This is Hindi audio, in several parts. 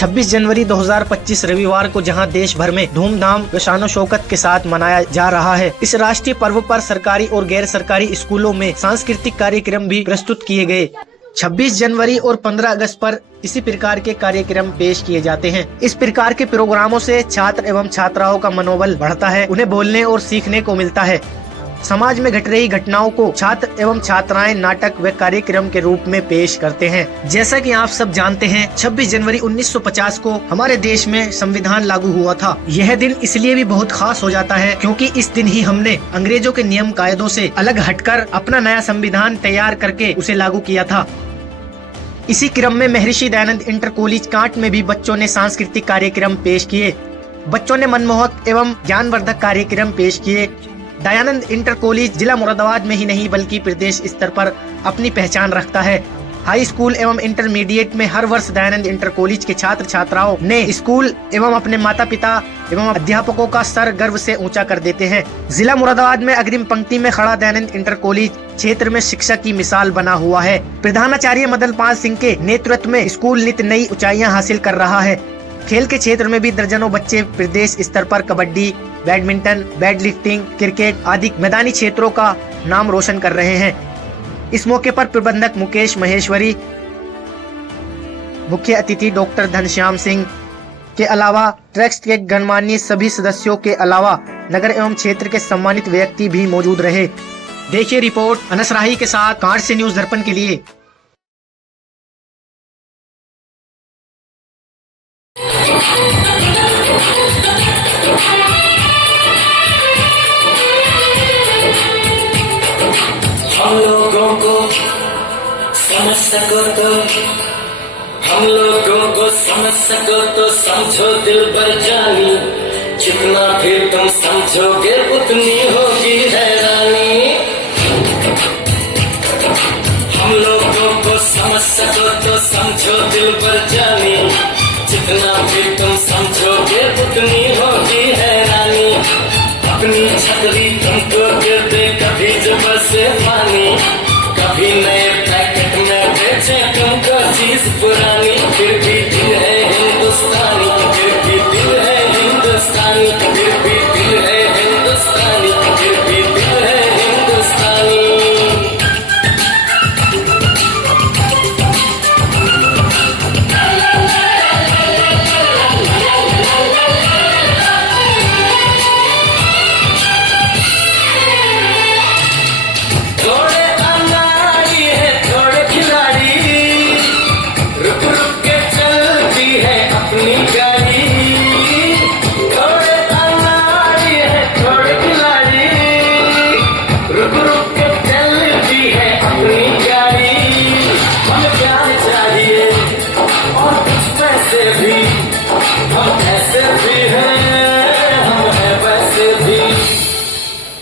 26 जनवरी 2025 रविवार को जहां देश भर में धूमधाम व शानो शौकत के साथ मनाया जा रहा है। इस राष्ट्रीय पर्व पर सरकारी और गैर सरकारी स्कूलों में सांस्कृतिक कार्यक्रम भी प्रस्तुत किए गए। 26 जनवरी और 15 अगस्त पर इसी प्रकार के कार्यक्रम पेश किए जाते हैं। इस प्रकार के प्रोग्रामों से छात्र एवं छात्राओं का मनोबल बढ़ता है, उन्हें बोलने और सीखने को मिलता है। समाज में घट रही घटनाओं को छात्र एवं छात्राएं नाटक व कार्यक्रम के रूप में पेश करते हैं। जैसा कि आप सब जानते हैं, 26 जनवरी 1950 को हमारे देश में संविधान लागू हुआ था। यह दिन इसलिए भी बहुत खास हो जाता है क्योंकि इस दिन ही हमने अंग्रेजों के नियम कायदों से अलग हटकर अपना नया संविधान तैयार करके उसे लागू किया था। इसी क्रम में Maharshi Dayanand inter college can't में भी बच्चों ने सांस्कृतिक कार्यक्रम पेश किए। बच्चों ने मनमोहक एवं ज्ञानवर्धक कार्यक्रम पेश किए। दयानंद इंटर कॉलेज जिला मुरादाबाद में ही नहीं बल्कि प्रदेश स्तर पर अपनी पहचान रखता है। हाई स्कूल एवं इंटरमीडिएट में हर वर्ष दयानंद इंटर कॉलेज के छात्र छात्राओं ने स्कूल एवं अपने माता पिता एवं अध्यापकों का सर गर्व से ऊंचा कर देते हैं। जिला मुरादाबाद में अग्रिम पंक्ति में खड़ा दयानंद इंटर कॉलेज क्षेत्र में शिक्षा की मिसाल बना हुआ है। प्रधानाचार्य मदन पाल सिंह के नेतृत्व में स्कूल नित नई ऊंचाइयां हासिल कर रहा है। खेल के क्षेत्र में भी दर्जनों बच्चे प्रदेश स्तर पर कबड्डी, बैडमिंटन, वेटलिफ्टिंग, क्रिकेट आदि मैदानी क्षेत्रों का नाम रोशन कर रहे हैं। इस मौके पर प्रबंधक मुकेश महेश्वरी, मुख्य अतिथि डॉक्टर घनश्याम सिंह के अलावा ट्रस्ट के गणमान्य सभी सदस्यों के अलावा नगर एवं क्षेत्र के सम्मानित व्यक्ति भी मौजूद रहे। देखिए रिपोर्ट अनस राही के साथ कांट से न्यूज दर्पण के लिए। हम लोगों को समझ सको तो, हम लोगों को समझ सको तो समझो दिल भर जानी, जितना भी तुम समझोगे उतनी होगी हैरानी। हम लोगों को समझ सको तो समझो दिल भर जानी, जितना भी तुम समझोगे उतनी होगी हैरानी। अपनी छतरी तुमको गिर दे कभी जबर से पानी, कभी नए पैकेट में बेचे तुमको चीज पुरानी। फिर भी दिल है हिंदुस्तानी, फिर भी दिल है हिंदुस्तानी, फिर भी दिल है हिंदुस्तानी, फिर भी दिल है हिंदुस्तानी।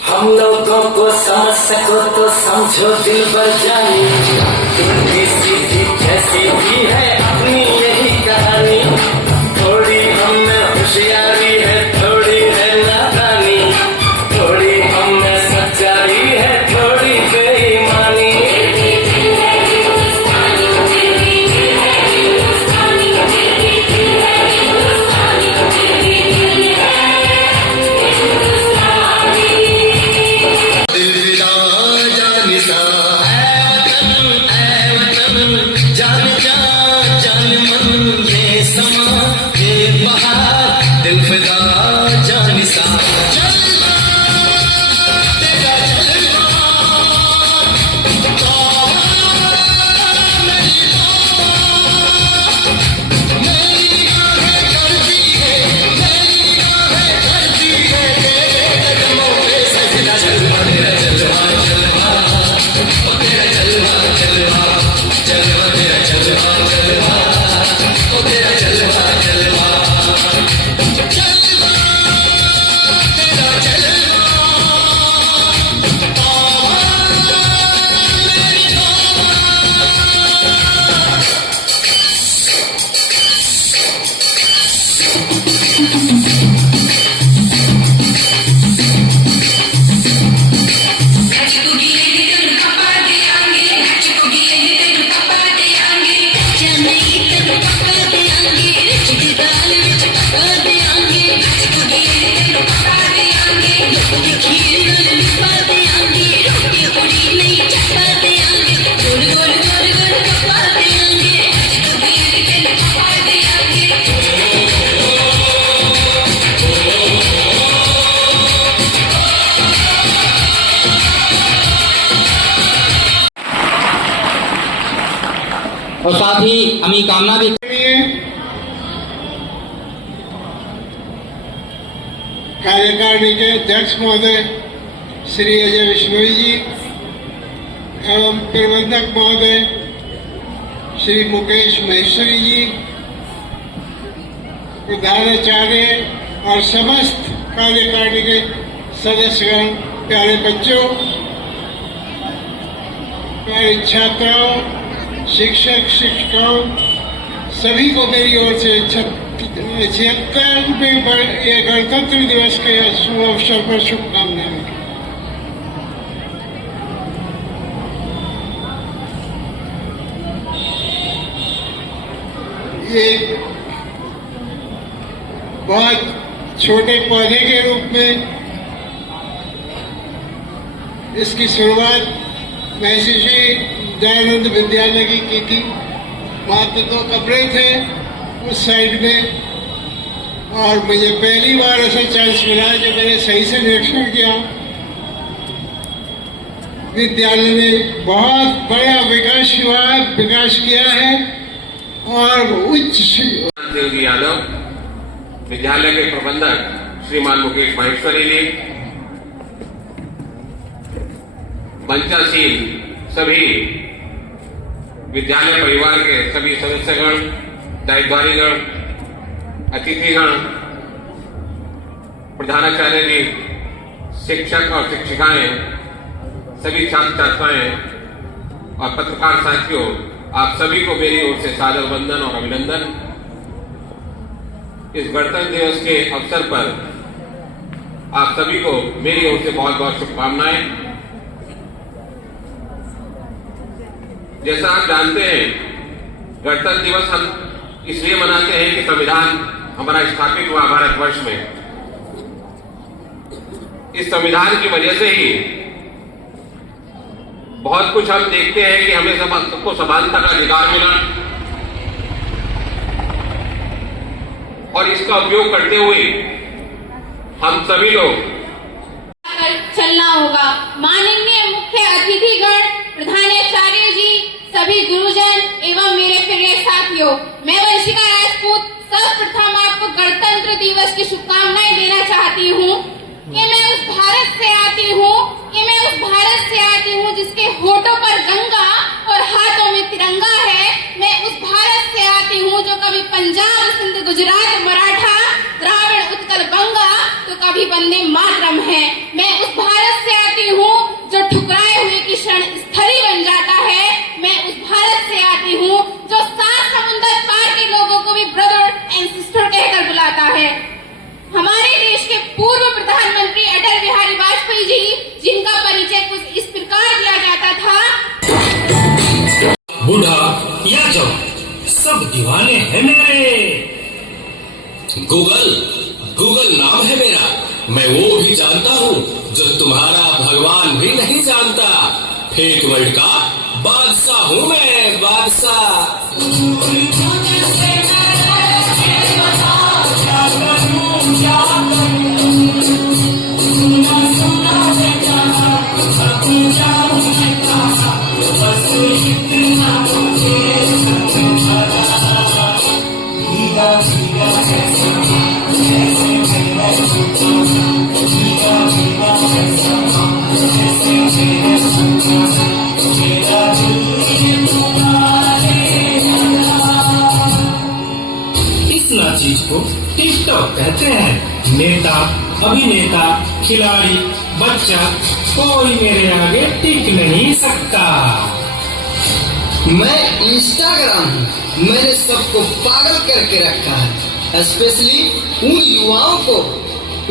हम लोगों को समझ सको तो समझो दिल भर जानी, उनकी सीधी जैसी भी है अपनी यही कहानी। थोड़ी हम में होशियारी है, थोड़ी है नादानी, थोड़ी हम में सच्चाई है, थोड़ी बेईमानी। जान जा और साथ ही हम ये कामना भी कार्यकारिणी के अध्यक्ष महोदय श्री अजय विश्नोई जी एवं प्रबंधक महोदय श्री मुकेश महेश्वरी जी, प्रधानाचार्य और समस्त कार्यकारिणी के सदस्यगण, प्यारे बच्चों, प्यारे छात्राओं, शिक्षक शिक्षिकाओं, सभी को मेरी ओर से 76वें गणतंत्र दिवस के शुभ अवसर पर शुभकामनाएं। एक बहुत छोटे पौधे के रूप में इसकी शुरुआत महर्षि दयानंद विद्यालय की थी। मात्र 2 कमरे थे उस साइड में, और मुझे पहली बार ऐसा चांस मिला जब मैंने सही से निरीक्षण किया। विद्यालय ने बहुत बड़ा विकास किया है और उच्च देवजी यादव, विद्यालय के प्रबंधक श्रीमान मुकेश महेश्वरी जी, मंचासीन सभी विद्यालय परिवार के सभी सदस्यगण, दायित्वगण, अतिथिगण, प्रधानाचार्य जी, शिक्षक और शिक्षिकाएं, सभी छात्र छात्राएं और पत्रकार साथियों, आप सभी को मेरी ओर से सादर वंदन और अभिनंदन। इस गणतंत्र दिवस के अवसर पर आप सभी को मेरी ओर से बहुत बहुत शुभकामनाएं। जैसा आप जानते हैं, गणतंत्र दिवस हम इसलिए मनाते हैं कि संविधान हमारा स्थापित हुआ भारतवर्ष में। इस संविधान की वजह से ही बहुत कुछ हम देखते हैं कि हमें सबको समानता का अधिकार मिला, और इसका उपयोग करते हुए हम सभी लोग चलना होगा। माननीय मुख्य अतिथिगण, प्रधानाचार्य जी, सभी गुरुजन एवं मेरे प्रिय साथियों, मैं वंशिका राजपूत सर्वप्रथम आपको गणतंत्र दिवस की शुभकामनाएं देना चाहती हूँ कि मैं उस भारत से आती हूँ जिसके होठों पर गंगा और हाथों में तिरंगा है। मैं उस भारत से आती हूँ जो कभी पंजाब, सिंध, गुजरात, मराठा, द्राविड़, उत्कल, बंगा तो कभी वंदे मातरम है। मैं उस भारत से आती हूँ जो ठुकराए हुए की क्षण स्थली बन जाता है। मैं उस भारत से आती हूँ जो 7 समुंदर पार के लोगों को भी ब्रदर एंड सिस्टर कहकर बुलाता है। हमारे देश के पूर्व प्रधानमंत्री अटल बिहारी वाजपेयी जी, जिनका परिचय कुछ इस प्रकार दिया जाता था। बूढ़ा या जवान, सब दीवाने हैं मेरे। गूगल नाम है मेरा। मैं वो भी जानता हूँ जो तुम्हारा भगवान भी नहीं जानता। फेक वर्ल्ड का बादशाह हूँ मैं, बादशाह। इस चीज को टिकटॉक कहते हैं। नेता, अभिनेता, खिलाड़ी, बच्चा, कोई मेरे आगे टिक नहीं सकता। मैं इंस्टाग्राम हूँ, मैंने सबको पागल करके रखा है, स्पेशली उन युवाओं को,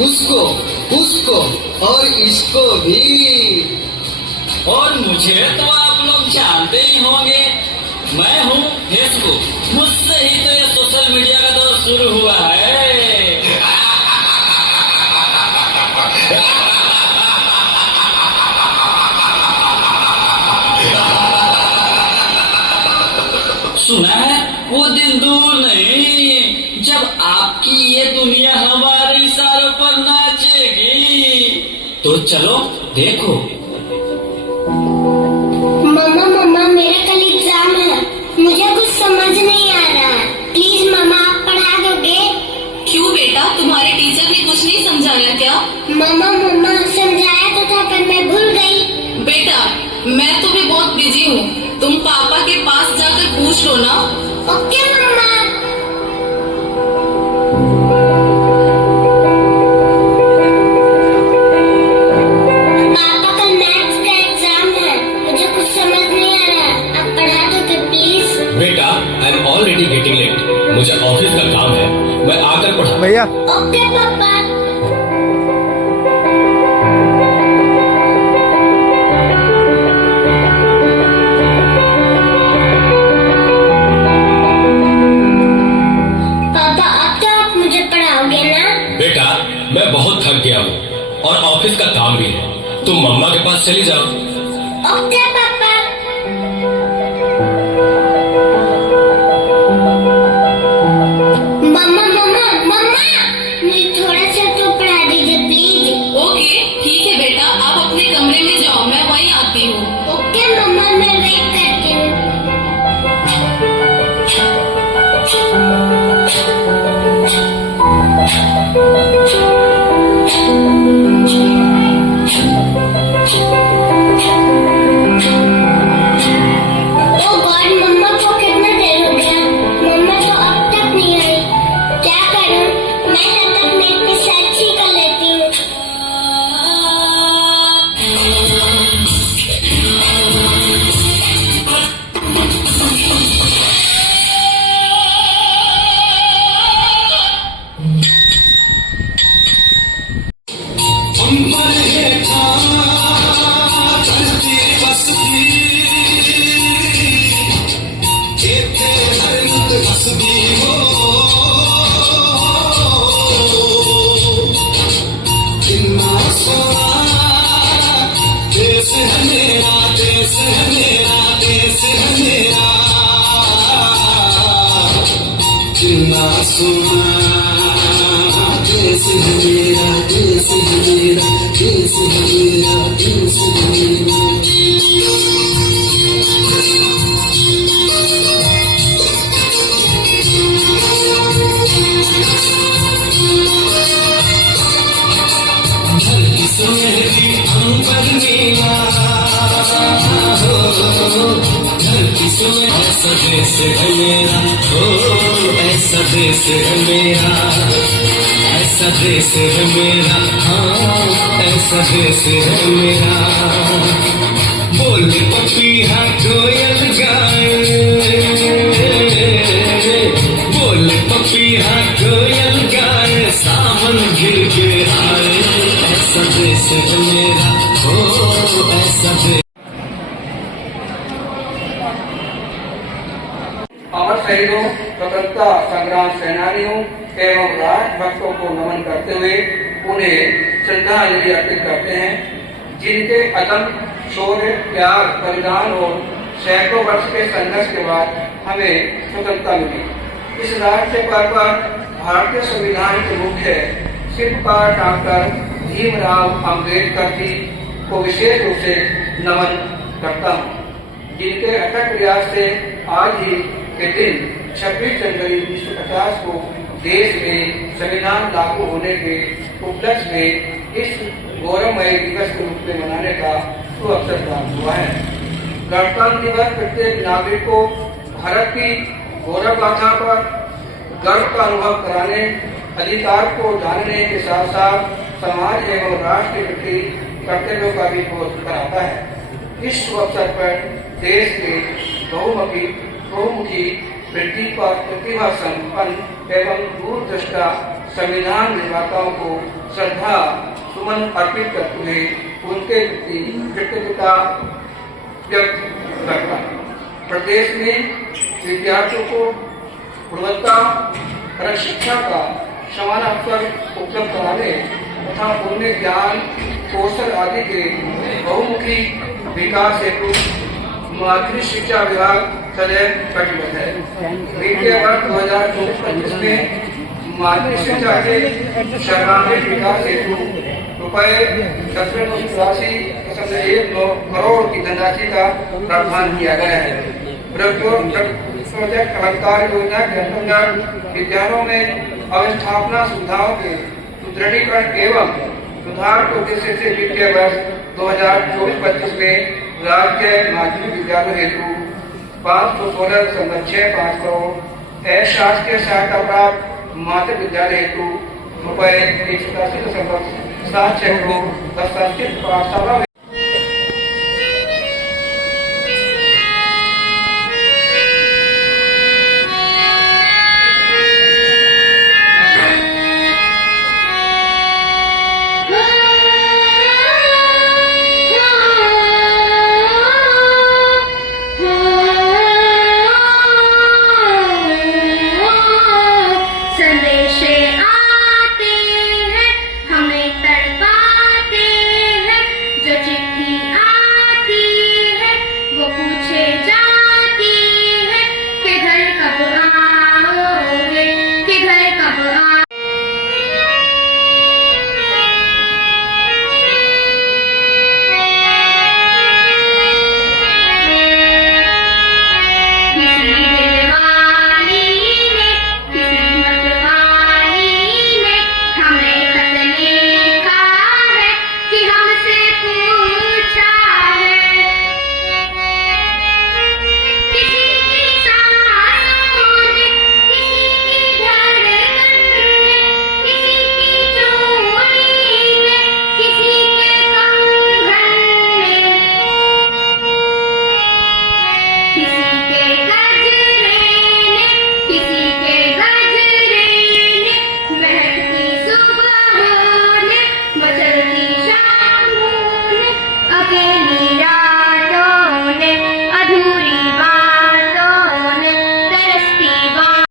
उसको और इसको भी। और मुझे तो आप लोग जानते ही होंगे, मैं हूँ फेसबुक। मुझसे ही तो ये सोशल मीडिया का दौर शुरू हुआ है। सुना है वो दिन दूर नहीं जब आपकी ये दुनिया हमारे इशारों पर नाचेगी। तो चलो देखो। मम्मा मेरा कल एग्जाम है, मुझे कुछ सोना। ओके मम्मा। पापा कल मैथ्स का एग्जाम है, मुझे कुछ समझ नहीं आ रहा, आप पढ़ा दोगे प्लीज? बेटा, I am already getting late, मुझे ऑफिस का काम है, मैं आकर पढ़ा। भैया ओके पापा। पापा अब तो आप मुझे पढ़ाओगे ना? बेटा, मैं बहुत थक गया हूँ और ऑफिस का काम भी है, तुम मम्मा के पास चली जाओ। ओके पापा। मम्मा मम्मा मम्मा, मुझे थोड़ा सा तो पढ़ा दीजिए प्लीज। ओके ठीक है बेटा, आप अपने कमरे में जाओ, मैं वहीं आती हूँ। ओके मम्मा, मैं वेट करती हूँ। ओ गॉड, मम्मा को कितना देर हो गया, मम्मा तो अब तक नहीं आई। क्या करूं? मैं तब तक नेट पे सर्च ही कर लेती हूँ। ऐसा देश है मेरा, ओ ऐसा देश है मेरा, ऐसा देश है मेरा, हाँ ऐसा देश है मेरा। बोले पपीहा कोयल गाए, बोले पपीहा कोयल गाए, सावन गिर के आए, ऐसा देश है मेरा, ओ ऐसा देश। अमर शहीदों, स्वतंत्रता संग्राम सेनानियों एवं राजभक्तों को नमन करते हुए उन्हें श्रद्धांजलि अर्पित करते हैं, जिनके अदम्य शौर्य, त्याग, बलिदान और सैकड़ों वर्ष के संघर्ष के बाद हमें स्वतंत्रता मिली। इस राष्ट्रीय पर्व पर भारतीय संविधान के मुख्य शिल्पकार डॉक्टर भीमराव अम्बेडकर जी को विशेष रूप से नमन करता हूँ, जिनके अथक प्रयास से आज ही के दिन 26 जनवरी 1950 को देश में संविधान लागू होने के उपलक्ष्य में इस गौरवमय दिवस के रूप में मनाने का अवसर प्राप्त हुआ है। गणतंत्र दिवस प्रत्येक नागरिक को भारत की गौरव गाथा पर गर्व का अनुभव कराने, अधिकार को जानने के साथ साथ समाज एवं राष्ट्र के प्रति कर्तव्यों का भी बोध कराता है। इस अवसर पर देश के बहुमुखी प्रतिभा संपन्न एवं दूरदृष्टा संविधान निर्माताओं को श्रद्धा सुमन अर्पित करते हुए उनके प्रति कृतज्ञता व्यक्त करता है। प्रदेश में विद्यार्थियों को गुणवत्ता शिक्षा का समान अवसर उपलब्ध कराने तथा उनमें ज्ञान, कौशल आदि के बहुमुखी विकास हेतु माध्यमिक शिक्षा विभाग सदैव कटिबद्ध है। वित्तीय वर्ष 2024-25 में माध्यमिक शिक्षा के सर्वांगीण विकास हेतु ₹17,84.1 करोड़ की धनराशि का प्रावधान किया गया है। प्रोजेक्ट अलंकार योजना के अंतर्गत विद्यालयों में अवस्थापना सुविधाओं के सुदृढ़ीकरण एवं सुधार के उद्देश्य से वित्तीय वर्ष 2024-25 में राज्य माध्यमिक विद्यालय हेतु 516.65 करोड़, अशासकीय सहायता प्राप्त माध्य विद्यालय हेतु रुपए 187.76 करोड़, तथा संस्कृत पाठशाला